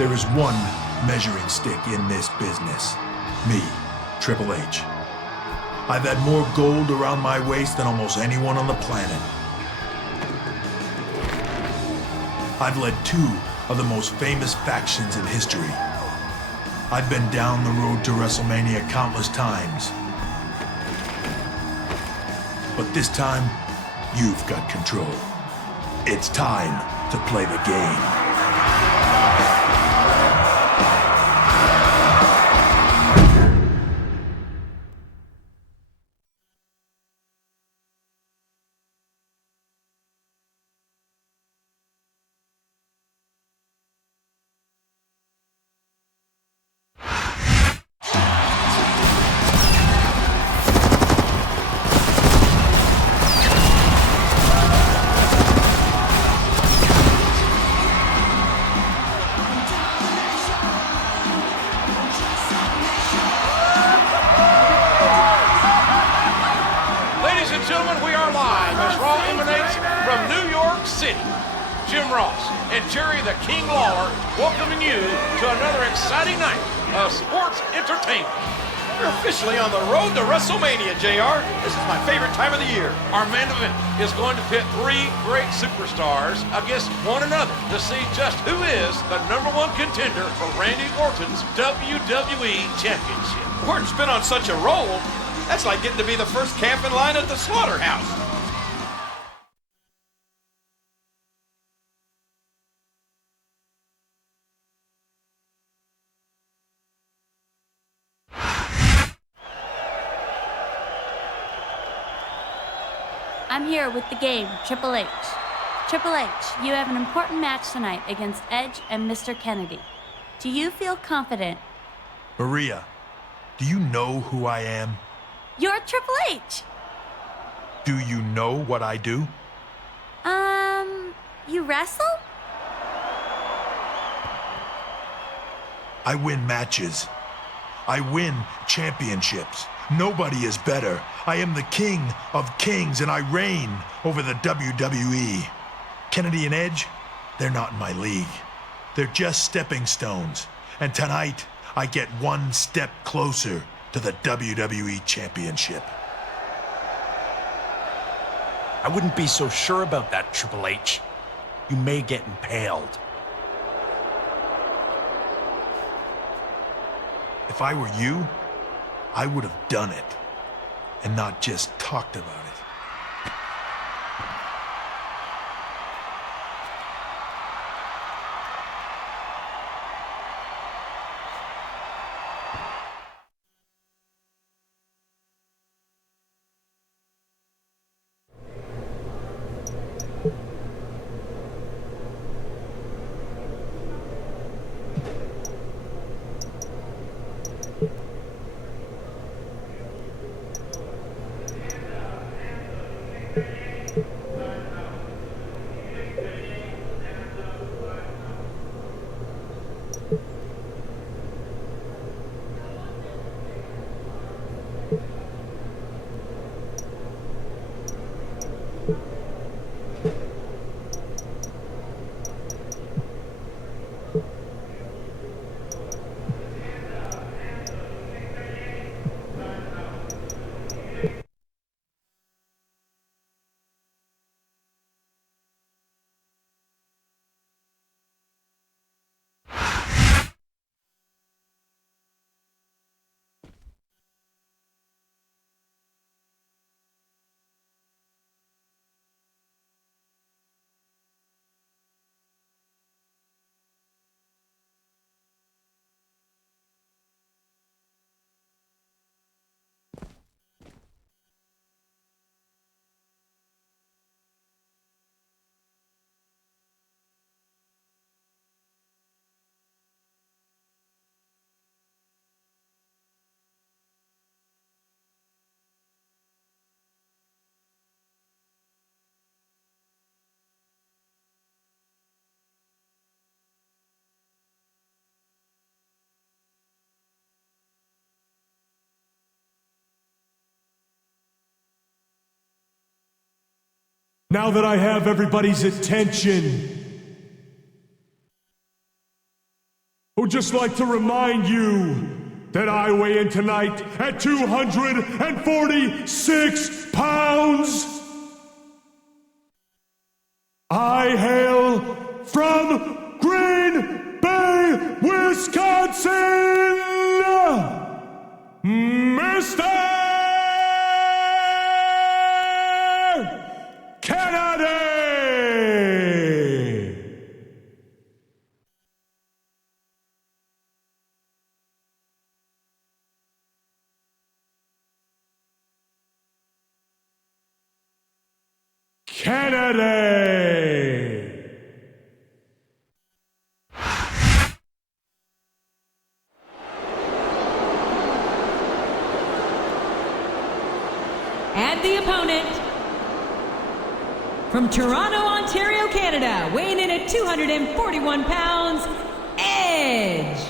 There is one measuring stick in this business. Me, Triple H. I've had more gold around my waist than almost anyone on the planet. I've led two of the most famous factions in history. I've been down the road to WrestleMania countless times. But this time, you've got control. It's time to play the game. On the road to WrestleMania, JR. This is my favorite time of the year. Our main event is going to pit three great superstars against one another to see just who is the #1 contender for Randy Orton's WWE Championship. Orton's been on such a roll, that's like getting to be the first calf in line at the slaughterhouse. I'm here with the game, Triple H. Triple H, you have an important match tonight against Edge and Mr. Kennedy. Do you feel confident? Maria, do you know who I am? You're Triple H. Do you know what I do? You wrestle? I win matches. I win championships. Nobody is better. I am the king of kings, and I reign over the WWE. Kennedy and Edge, they're not in my league. They're just stepping stones. And tonight, I get one step closer to the WWE Championship. I wouldn't be so sure about that, Triple H. You may get impaled. If I were you, I would have done it, and not just talked about it. Now that I have everybody's attention, would just like to remind you that I weigh in tonight at 246 pounds. I hail from Green Bay, Wisconsin, Mr. Kennedy! Kennedy! And the opponent, from Toronto, Ontario, Canada, weighing in at 241 pounds, Edge.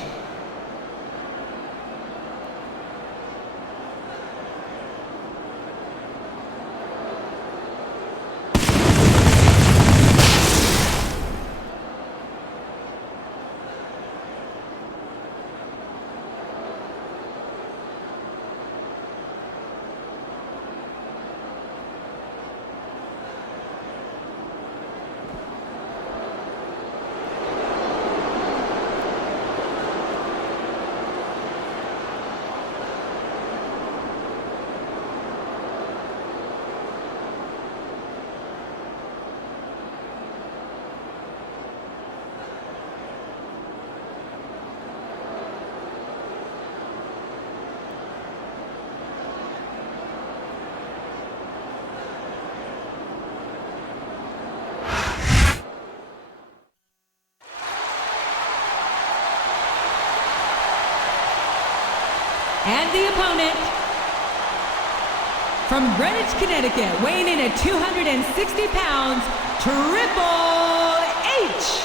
And the opponent, from Greenwich, Connecticut, weighing in at 260 pounds, Triple H.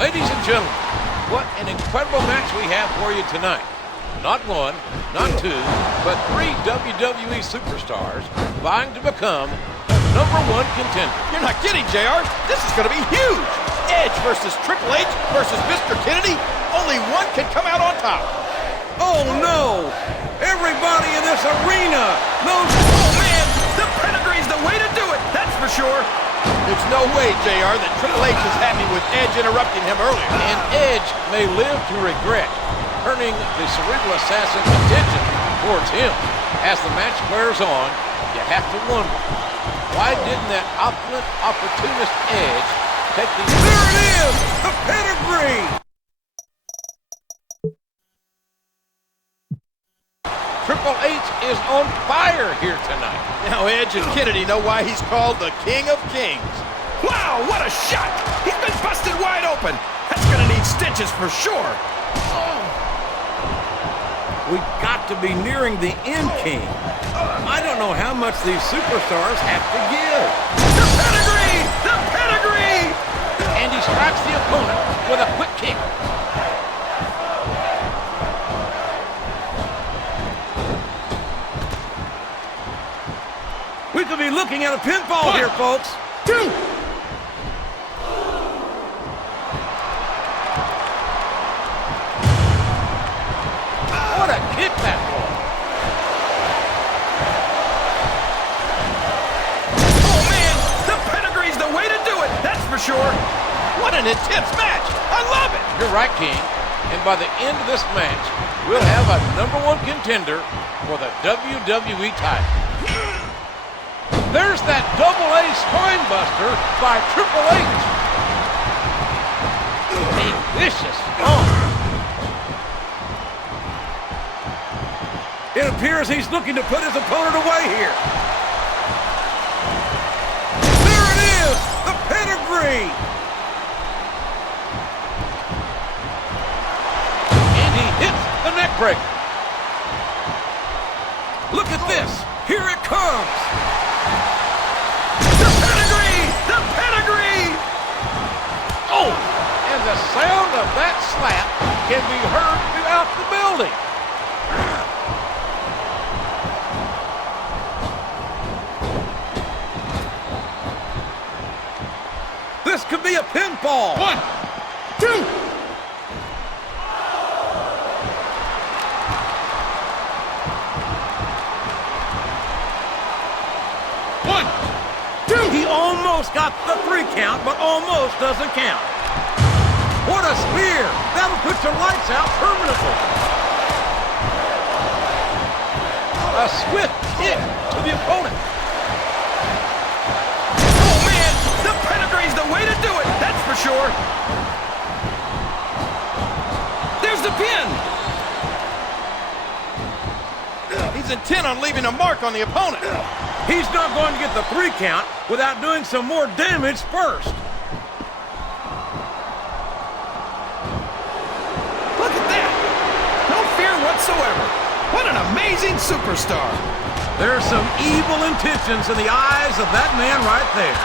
Ladies and gentlemen, what an incredible match we have for you tonight. Not one, not two, but three WWE superstars vying to become the #1 contender. You're not kidding, JR. This is going to be huge. Edge versus Triple H versus Mr. Kennedy. Only one can come out on top. Oh no! Everybody in this arena knows. Oh man, the pedigree's the way to do it. That's for sure. There's no way, JR, that Triple H is happy with Edge interrupting him earlier. And Edge may live to regret turning the cerebral assassin's attention towards him. As the match wears on, you have to wonder, why didn't that opulent, opportunist Edge take the... There it is! The pedigree! Triple H is on fire here tonight. Now Edge and Kennedy know why he's called the King of Kings. Wow, what a shot! He's been busted wide open. That's gonna need stitches for sure. We've got to be nearing the end, King. I don't know how much these superstars have to give. The pedigree! The pedigree! And he strikes the opponent with a quick kick. We could be looking at a pinfall here, folks. 2. What a kick that was. Oh, man! The pedigree's the way to do it, that's for sure. What an intense match. I love it. You're right, King. And by the end of this match, we'll have a #1 contender for the WWE title. There's that double-A spine buster by Triple H. A vicious stomp. It appears he's looking to put his opponent away here. There it is, the pedigree. And he hits the neck breaker. Look at this, here it comes. The pedigree! The pedigree! Oh, and the sound of that slap can be heard throughout the building. This could be a pinfall. 1, 2. He almost got the 3 count, but almost doesn't count. What a spear! That'll put your lights out permanently. A swift kick to the opponent. Oh, man! The pedigree's the way to do it, that's for sure. There's the pin. He's intent on leaving a mark on the opponent. He's not going to get the 3 count without doing some more damage first. Look at that! No fear whatsoever. What an amazing superstar. There's some evil intentions in the eyes of that man right there.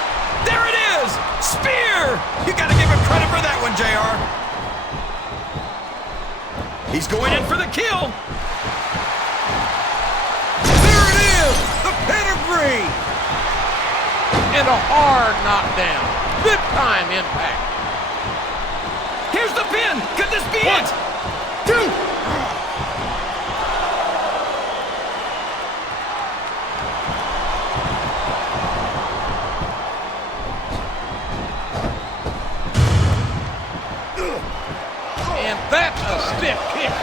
There it is! Spear! You gotta give him credit for that one, JR. He's going in for the kill. There it is! The pedigree! And a hard knockdown. Big time impact. Here's the pin! Could this be it? 2. And that's a stiff kick.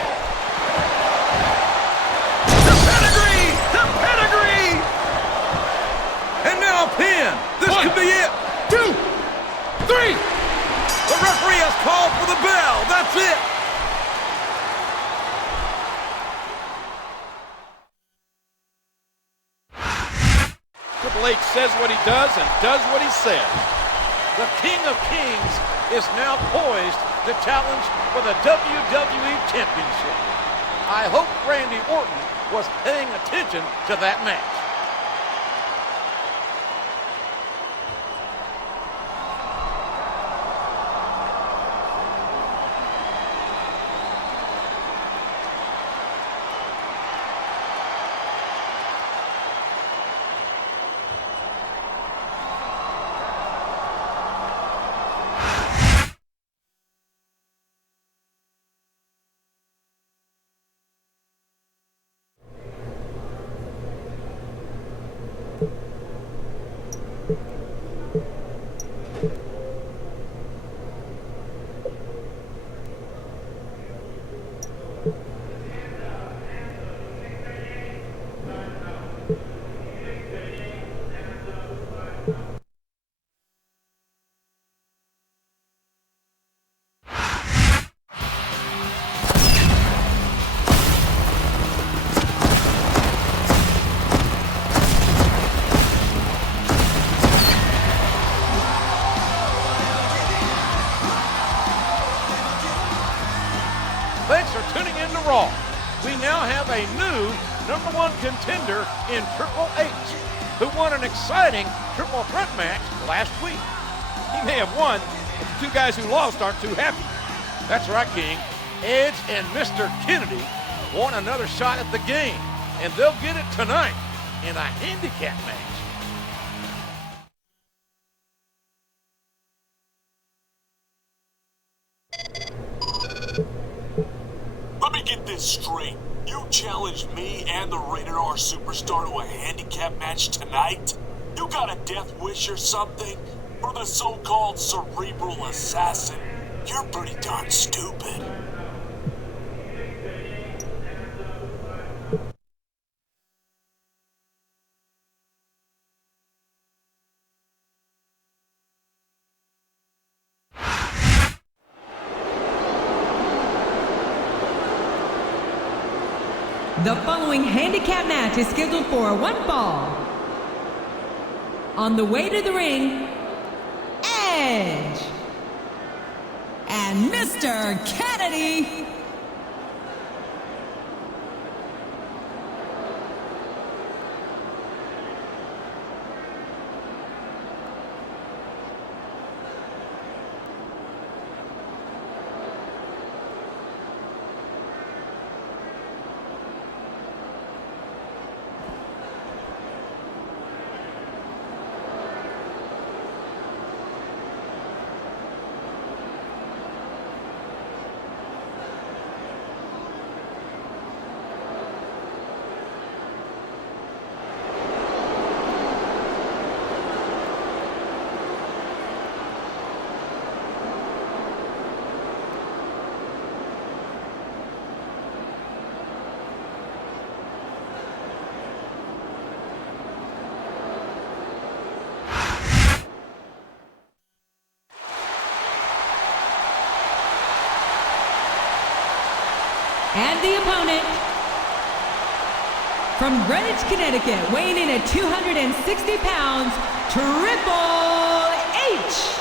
The pedigree! The pedigree! And now a pin. This could be it. 2, 3. The referee has called for the bell. That's it. Triple H says what he does and does what he says. The King of Kings is now poised to challenge for the WWE Championship. I hope Randy Orton was paying attention to that match. have a new #1 contender in Triple H, who won an exciting triple threat match last week. He may have won, but the two guys who lost aren't too happy. That's right, King. Edge and Mr. Kennedy want another shot at the game, and they'll get it tonight in a handicap match. Let me get this straight. You challenged me and the Rated R Superstar to a handicap match tonight? You got a death wish or something? For the so-called cerebral assassin? You're pretty darn stupid. The following handicap match is scheduled for one fall. On the way to the ring, Edge and Mr. Kennedy. And the opponent, from Greenwich, Connecticut, weighing in at 260 pounds, Triple H.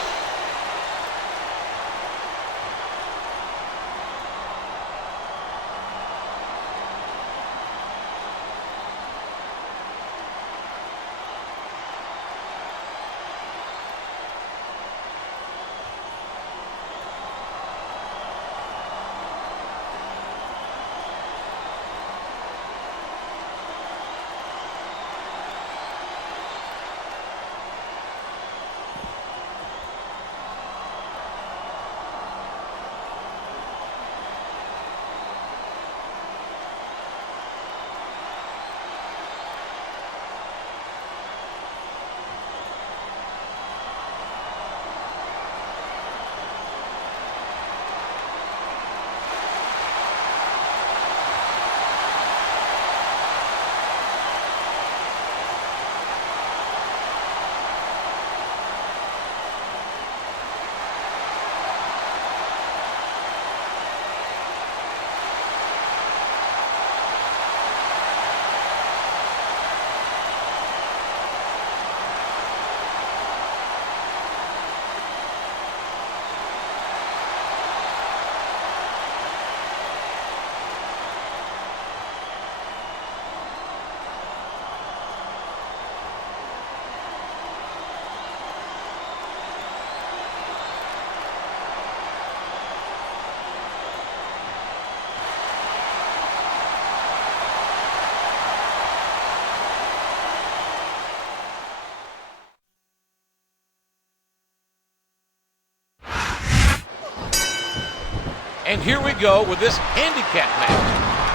And here we go with this handicap match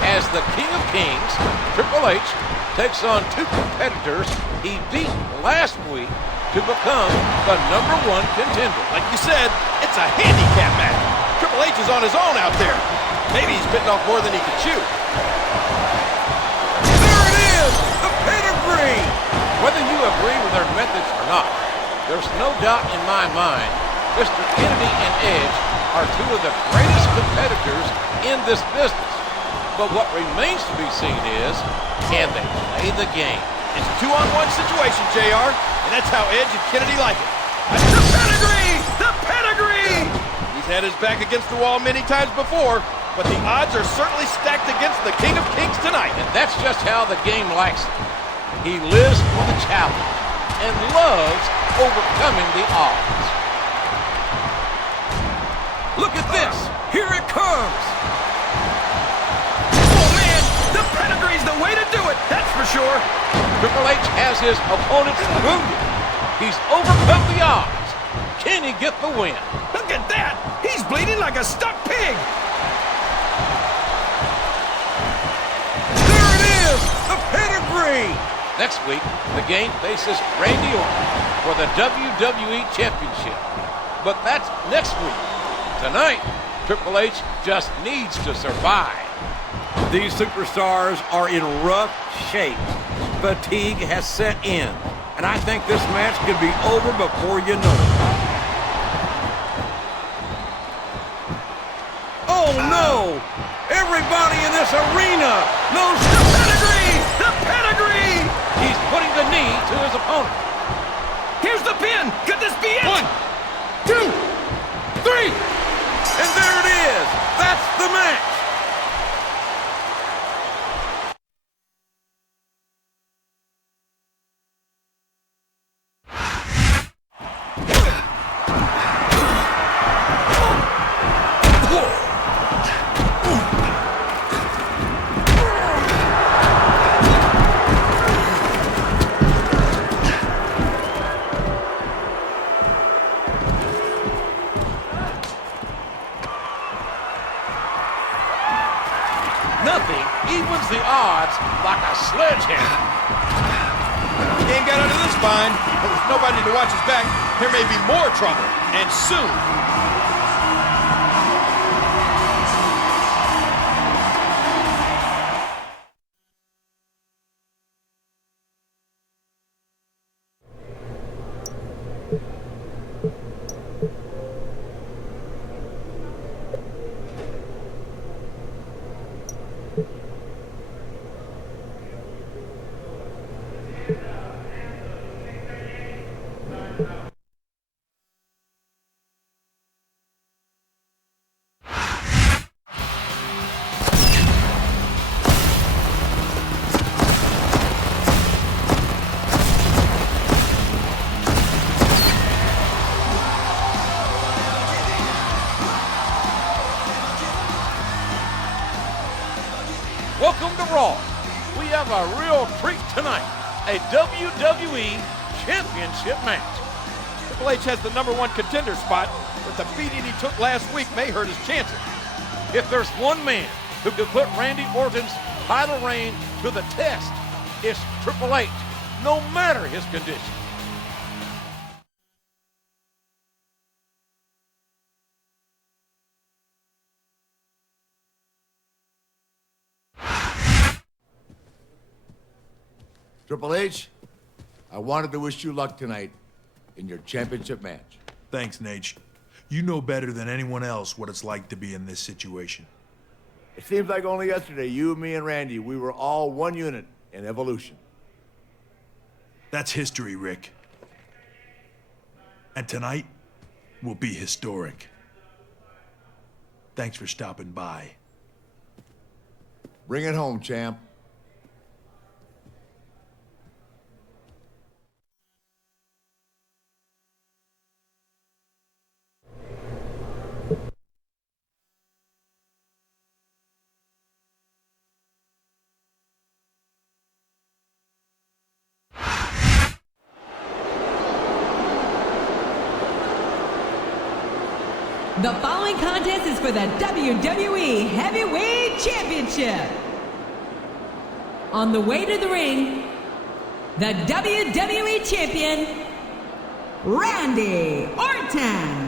as the King of Kings, Triple H, takes on two competitors he beat last week to become the #1 contender. Like you said, it's a handicap match. Triple H is on his own out there. Maybe he's bitten off more than he could chew. There it is! The pedigree! Whether you agree with their methods or not, there's no doubt in my mind Mr. Kennedy and Edge are two of the greatest competitors in this business. But what remains to be seen is, can they play the game? It's a 2-on-1 situation, JR, and that's how Edge and Kennedy like it. That's the pedigree! The pedigree! He's had his back against the wall many times before. but the odds are certainly stacked against the King of Kings tonight. And that's just how the game likes it. He lives for the challenge and loves overcoming the odds. Look at this. Here it comes. Oh, man, the pedigree's the way to do it, that's for sure. Triple H has his opponents wounded. He's overcome the odds. Can he get the win? Look at that. He's bleeding like a stuck pig. There it is, the pedigree. Next week, the game faces Randy Orton for the WWE Championship. But that's next week. Tonight, Triple H just needs to survive. These superstars are in rough shape. Fatigue has set in, and I think this match could be over before you know it. Oh no! Everybody in this arena knows The pedigree! The pedigree! He's putting the knee to his opponent. Here's the pin. Could this be it? 1, 2, 3. And there it is! That's the match! Nothing evens the odds like a sledgehammer. He ain't got under this bind, but with nobody to watch his back, there may be more trouble, and soon. Welcome to Raw. We have a real treat tonight. A WWE Championship match. Triple H has the #1 contender spot, but the beating he took last week may hurt his chances. If there's one man who could put Randy Orton's title reign to the test, it's Triple H, no matter his condition. Triple H, I wanted to wish you luck tonight in your championship match. Thanks, Nate. You know better than anyone else what it's like to be in this situation. It seems like only yesterday, you, me, and Randy, we were all one unit in Evolution. That's history, Rick. And tonight will be historic. Thanks for stopping by. Bring it home, champ. The following contest is for the WWE Heavyweight Championship. On the way to the ring, the WWE Champion, Randy Orton.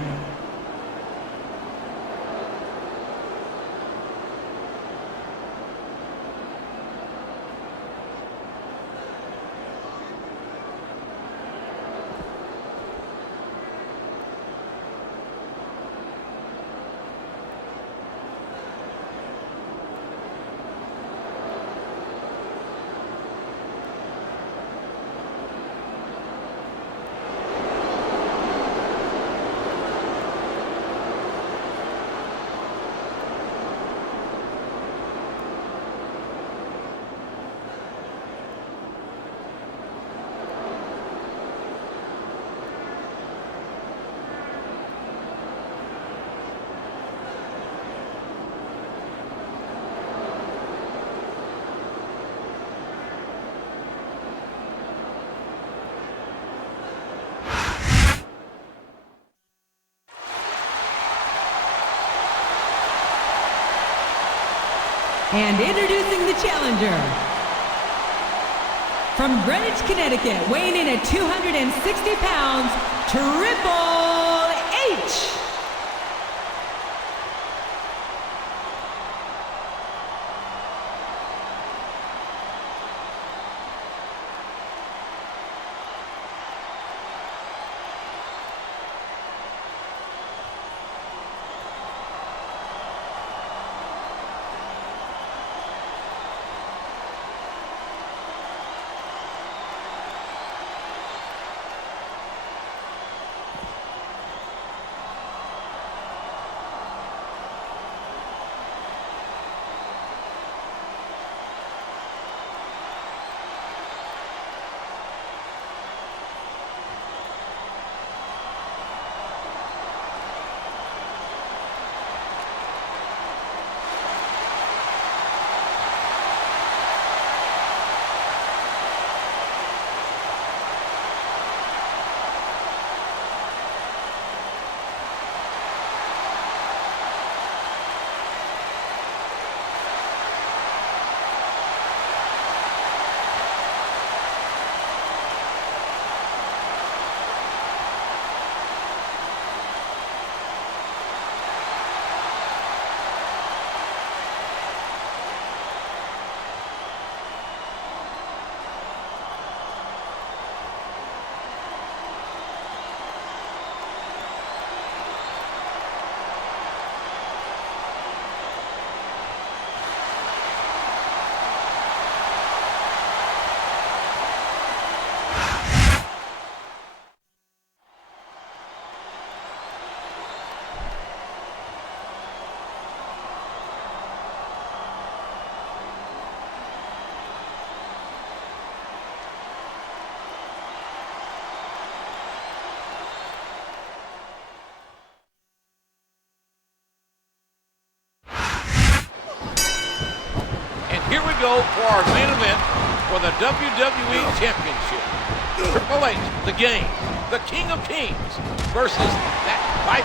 And introducing the challenger. From Greenwich, Connecticut, weighing in at 260 pounds, Triple H. Here we go for our main event for the WWE Championship. Triple H, the Game, the King of Kings, versus that viper,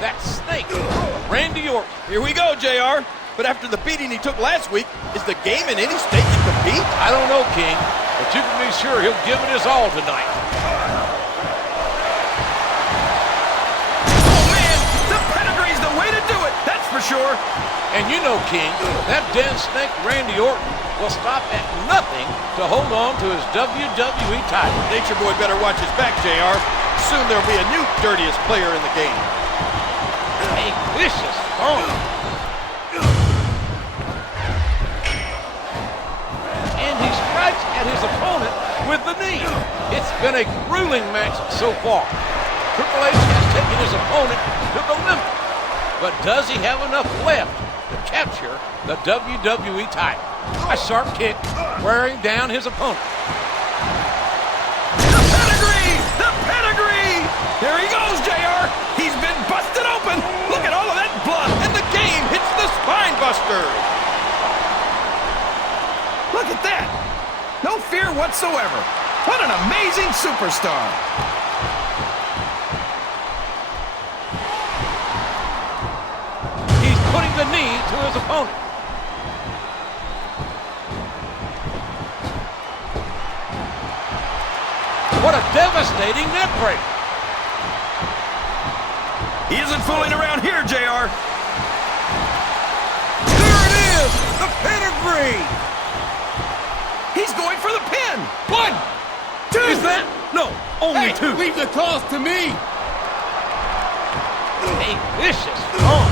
that snake, Randy Orton. Here we go, JR. But after the beating he took last week, is the Game in any state to compete? I don't know, King, but you can be sure he'll give it his all tonight. Oh, man, the pedigree's the way to do it, that's for sure. And you know, King, that den snake Randy Orton will stop at nothing to hold on to his WWE title. Nature Boy better watch his back, JR. Soon there'll be a new dirtiest player in the game. A vicious throw. And he strikes at his opponent with the knee. It's been a grueling match so far. Triple H has taken his opponent to the limit. But does he have enough left to capture the WWE title? A sharp kick wearing down his opponent. The pedigree! The pedigree! There he goes, JR. He's been busted open. Look at all of that blood. And the Game hits the spine buster. Look at that. No fear whatsoever. What an amazing superstar. Putting the knee to his opponent. What a devastating neck break. He isn't fooling around here, JR. There it is! The pedigree! He's going for the pin! 1, 2! Is that? No, only 2. Leave the calls to me! A vicious throw.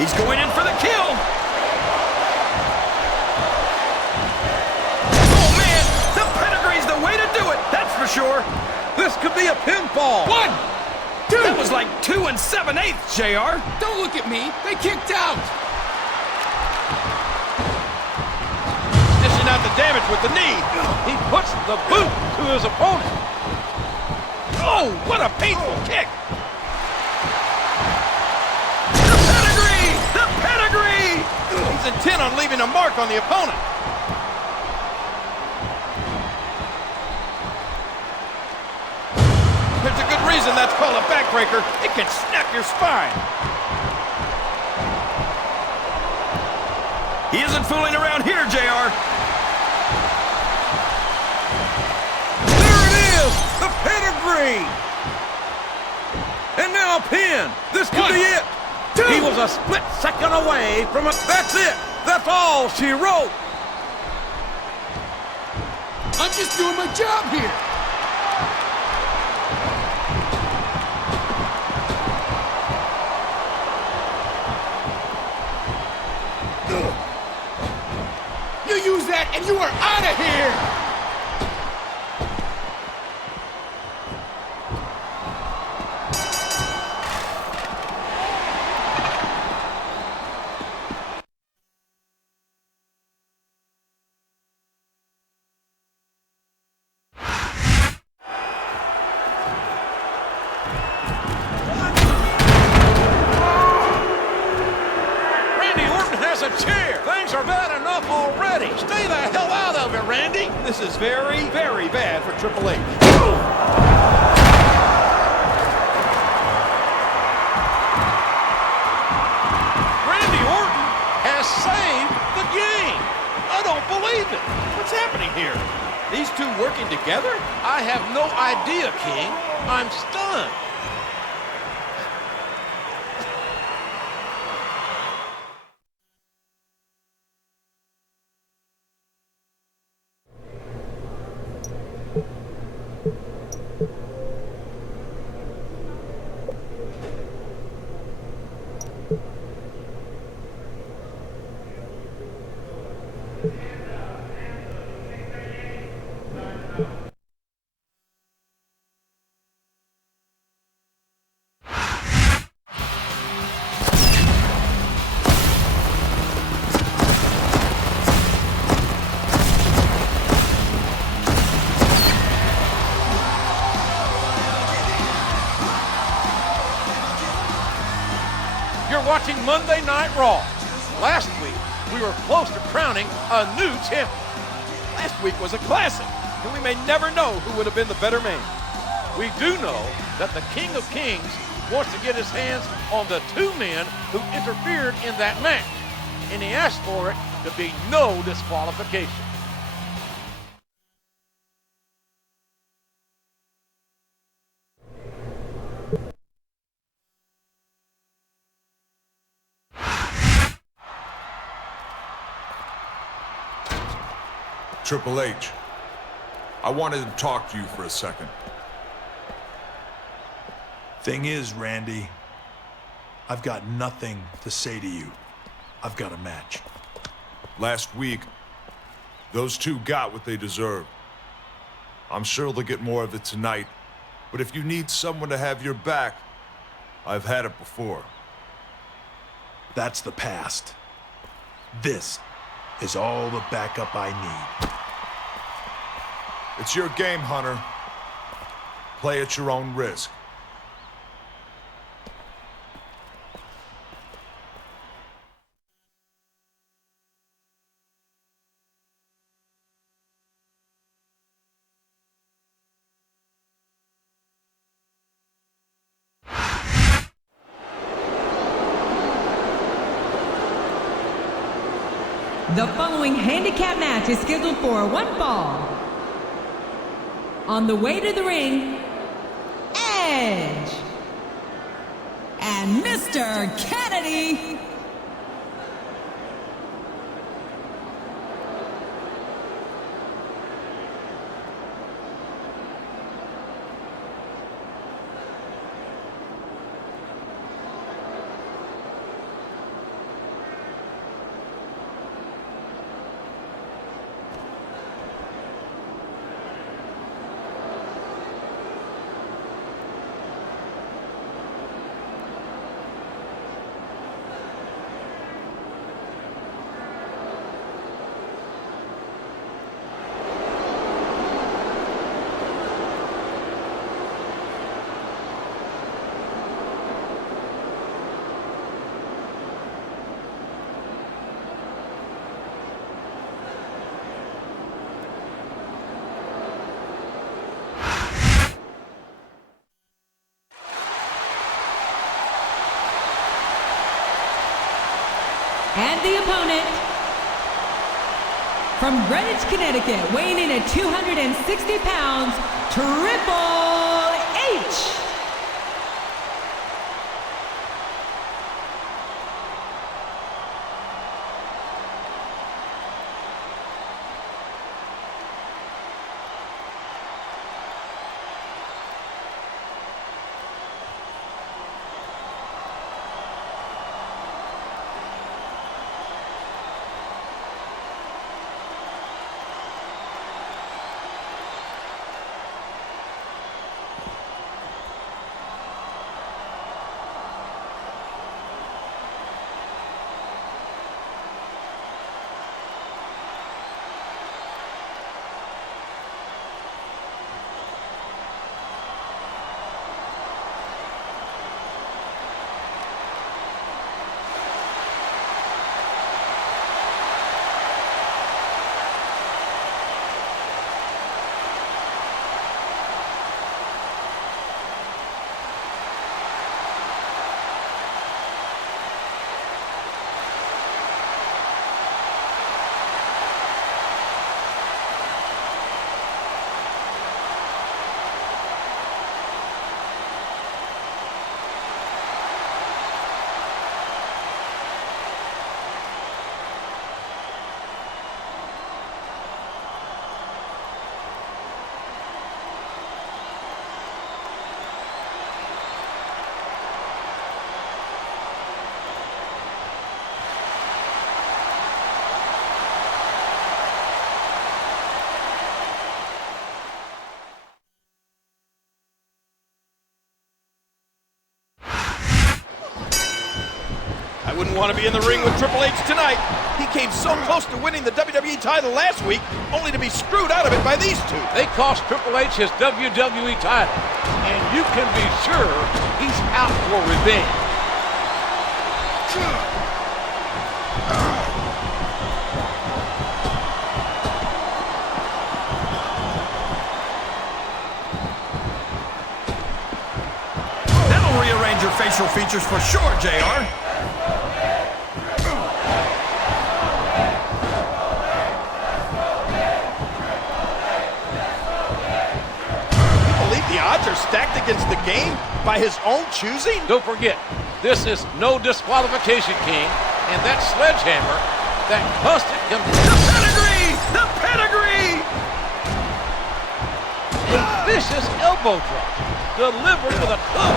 He's going in for the kill! Oh, man! The pedigree's the way to do it, that's for sure! This could be a pinfall! 1, 2! That was like 2 7/8, JR! Don't look at me! They kicked out! Dishing out the damage with the knee! He puts the boot to his opponent. Oh, what a painful kick! He's intent on leaving a mark on the opponent. There's a good reason that's called a backbreaker. It can snap your spine. He isn't fooling around here, JR. There it is! The pedigree! And now a pin. This could be it. He was a split second away from it. That's it. That's all she wrote. I'm just doing my job here. You use that and you are out of here! A chair. Things are bad enough already. Stay the hell out of it, Randy. This is very, very bad for Triple H. Randy Orton has saved the game. I don't believe it. What's happening here? These two working together? I have no idea, King. I'm stunned. You're watching Monday Night Raw. Last week, we were close to crowning a new champion. Last week was a classic, and we may never know who would have been the better man. We do know that the King of Kings wants to get his hands on the two men who interfered in that match, and he asked for it to be no disqualification. Triple H, I wanted to talk to you for a second. Thing is, Randy, I've got nothing to say to you. I've got a match. Last week, those two got what they deserved. I'm sure they'll get more of it tonight, but if you need someone to have your back, I've had it before. That's the past. This is all the backup I need. It's your game, Hunter. Play at your own risk. The following handicap match is scheduled for one fall. On the way to the ring, Edge and Mr. Kennedy. And the opponent, From Greenwich, Connecticut, weighing in at 260 pounds, Triple H. I wouldn't want to be in the ring with Triple H tonight. He came so close to winning the WWE title last week, only to be screwed out of it by these two. They cost Triple H his WWE title, and you can be sure he's out for revenge. That'll rearrange your facial features for sure, JR. The odds are stacked against the game by his own choosing? Don't forget, this is no disqualification, King, and that sledgehammer, that busted him. The pedigree! The pedigree! Vicious elbow drop, delivered with a club.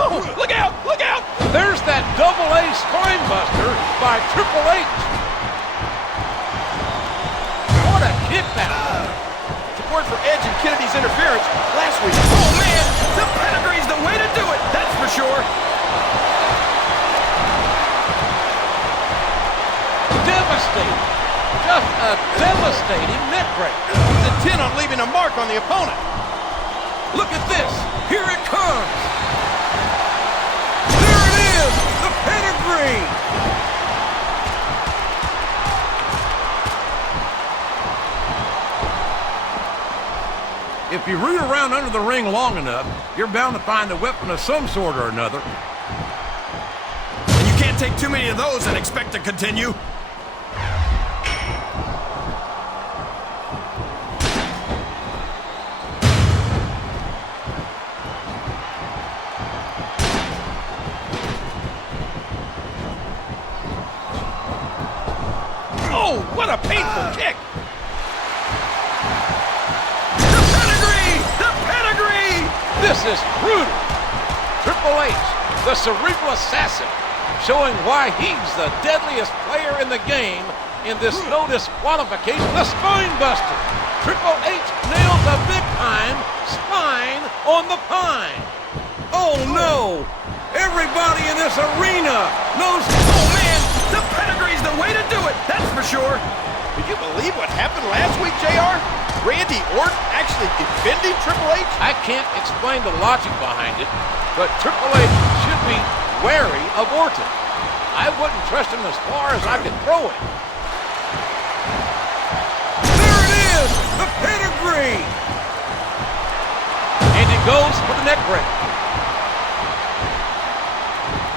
Oh, look out! Look out! There's that double-A spine buster by Triple H. Kickback. Support for Edge and Kennedy's interference last week. Oh, man! The pedigree's the way to do it, that's for sure. Devastating. Just a devastating neck break. He's intent on leaving a mark on the opponent. Look at this. Here it comes. There it is. The pedigree. If you root around under the ring long enough, you're bound to find a weapon of some sort or another. And you can't take too many of those and expect to continue. Oh, what a painful kick! This is brutal. Triple H, the cerebral assassin, showing why he's the deadliest player in the game in this no disqualification. The spine buster. Triple H nails a big-time spine on the pine. Oh, no. Everybody in this arena knows. Oh, man, the pedigree's the way to do it, that's for sure. Did you believe what happened last week, JR? Randy Orton actually defending Triple H? I can't explain the logic behind it, but Triple H should be wary of Orton. I wouldn't trust him as far as I could throw him. There it is! The pedigree! And he goes for the neck break.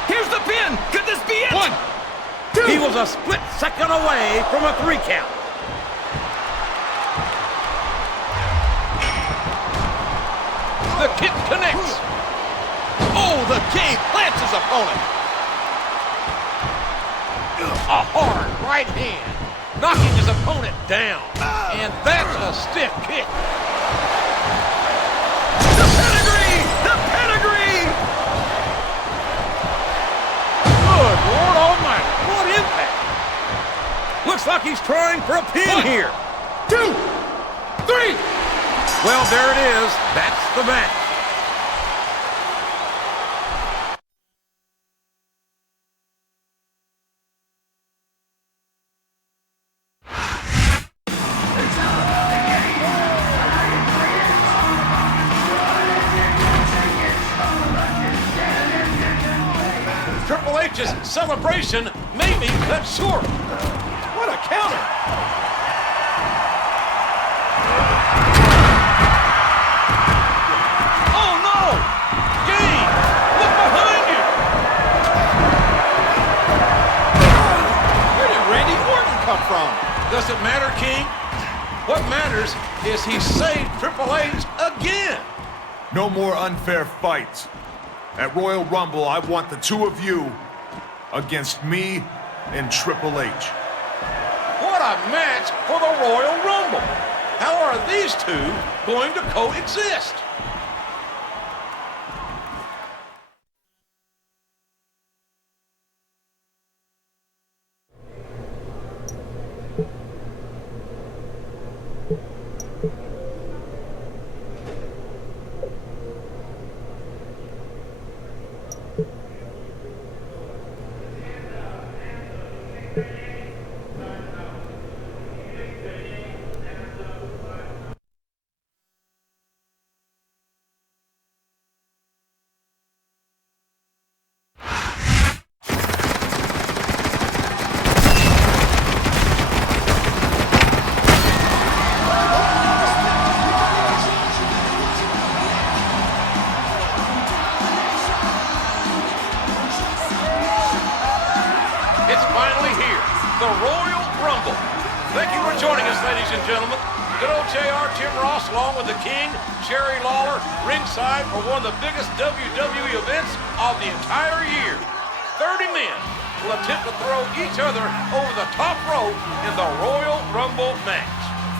Here's the pin! Could this be it? 1, He was a split second away from a 3 count. The kick connects. Oh, the King plants his opponent. A hard right hand, knocking his opponent down. And that's a stiff kick. The pedigree! The pedigree! Good Lord Almighty, what impact. Looks like he's trying for a pin here. 2, 3. Well, there it is. That's the match. Triple H's celebration may be cut short. What a counter! Oh no! Game! Look behind you! Where did Randy Orton come from? Does it matter, King? What matters is he saved Triple H again. No more unfair fights. At Royal Rumble, I want the two of you against me and Triple H. What a match for the Royal Rumble. How are these two going to coexist? It's finally here, the Royal Rumble. Thank you for joining us, ladies and gentlemen. Good old JR, Tim Ross, along with the King, Jerry Lawler, ringside for one of the biggest WWE events of the entire year. 30 men will attempt to throw each other over the top rope in the Royal Rumble match.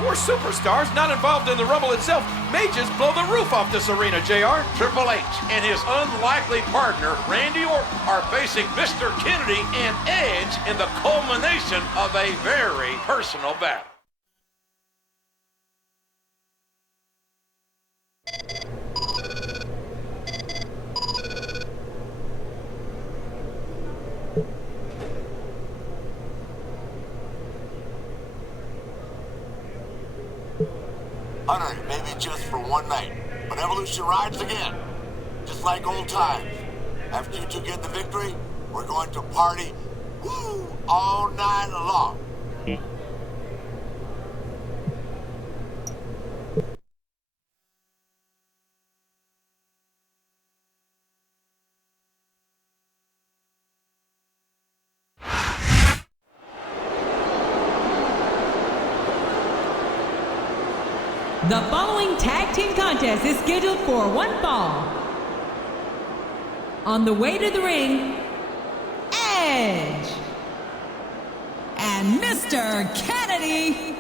4 superstars not involved in the Rumble itself may just blow the roof off this arena, JR. Triple H and his unlikely partner, Randy Orton, are facing Mr. Kennedy and Edge in the culmination of a very personal battle. Hunter, maybe just for one night, but Evolution rides again. Just like old times. After you two get the victory, we're going to party, woo, all night long. The following tag team contest is scheduled for 1 fall. On the way to the ring, Edge and Mr. Kennedy.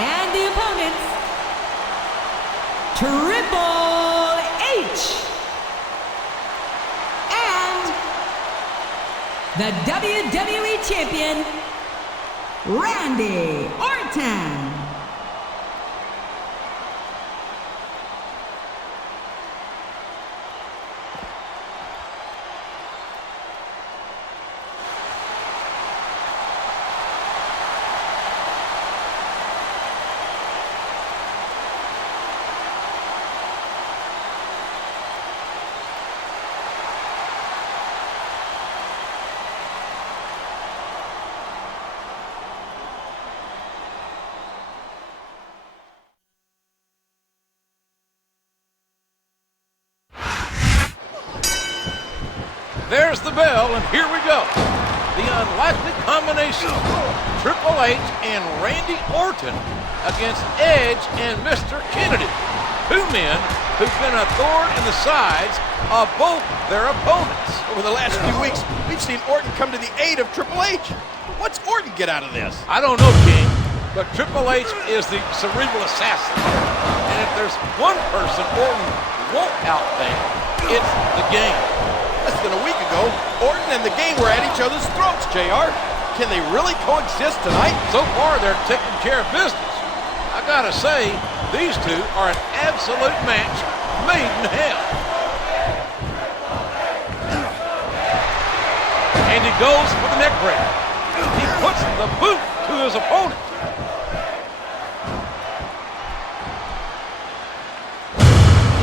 And the opponents, Triple H and the WWE Champion, Randy Orton. There's the bell, and here we go. The unlikely combination, Triple H and Randy Orton against Edge and Mr. Kennedy. Two men who've been a thorn in the sides of both their opponents. Over the last few weeks, we've seen Orton come to the aid of Triple H. What's Orton get out of this? I don't know, King, but Triple H is the cerebral assassin. And if there's one person Orton won't outthink, it's the game. Less than a week ago, Orton and the game were at each other's throats, JR. Can they really coexist tonight? So far, they're taking care of business. I gotta say, these two are an absolute match made in hell. And he goes for the neck breaker. He puts the boot to his opponent.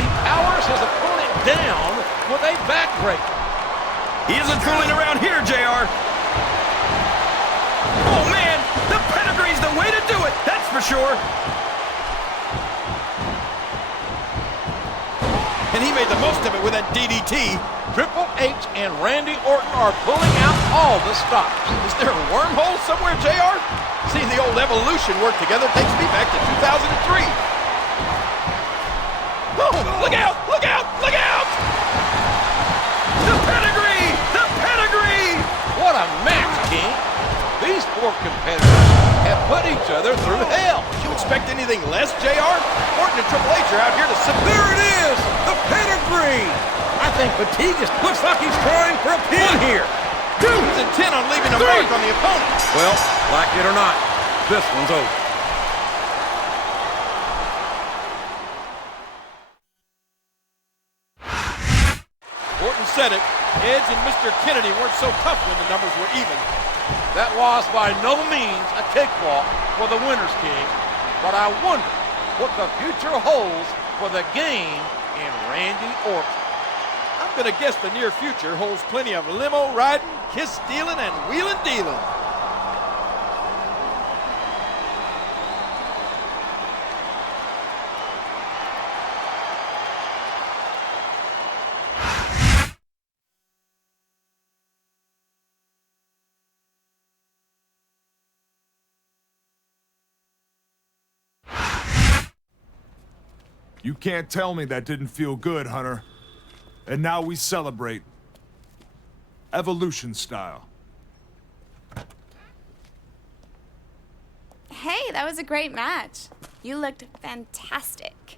He powers his opponent down with a backbreaker. He isn't fooling around here, JR. Oh, man, the pedigree's the way to do it, that's for sure. And he made the most of it with that DDT. Triple H and Randy Orton are pulling out all the stops. Is there a wormhole somewhere, JR? Seeing the old Evolution work together takes me back to 2003. Oh, look out, look out, look out! The pedigree! The pedigree! What a match, King. These four competitors have put each other through hell. Did you expect anything less, JR? Orton and Triple H are out here to There it is! The pedigree! I think Fatigue looks like he's trying for a pin here. He's intent on leaving a mark on the opponent. Well, like it or not, this one's over. Orton said it. Edge and Mr. Kennedy weren't so tough when the numbers were even. That was by no means a cakewalk for the winners, King. But I wonder what the future holds for the game and Randy Orton. I'm going to guess the near future holds plenty of limo riding, kiss stealing, and wheeling dealing. You can't tell me that didn't feel good, Hunter. And now we celebrate. Evolution style. Hey, that was a great match. You looked fantastic.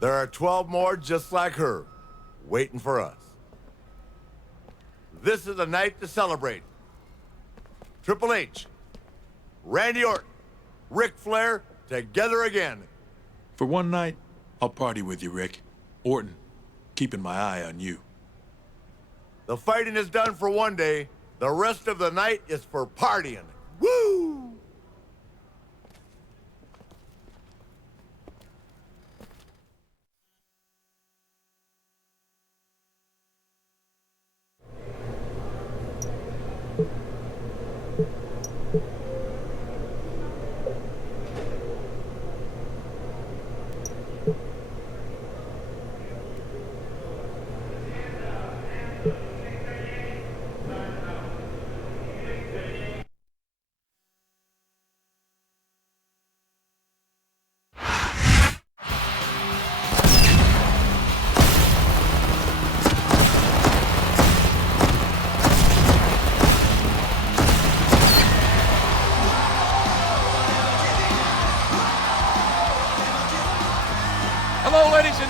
There are 12 more just like her, waiting for us. This is a night to celebrate. Triple H, Randy Orton, Ric Flair, together again. For one night, I'll party with you, Rick. Orton, keeping my eye on you. The fighting is done for one day. The rest of the night is for partying. Woo!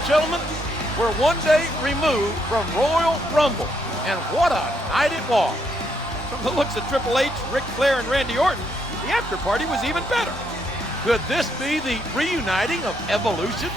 gentlemen, we're one day removed from Royal Rumble, and what a night it was. From the looks of Triple H, Ric Flair, and Randy Orton, the after party was even better. Could this be the reuniting of Evolution?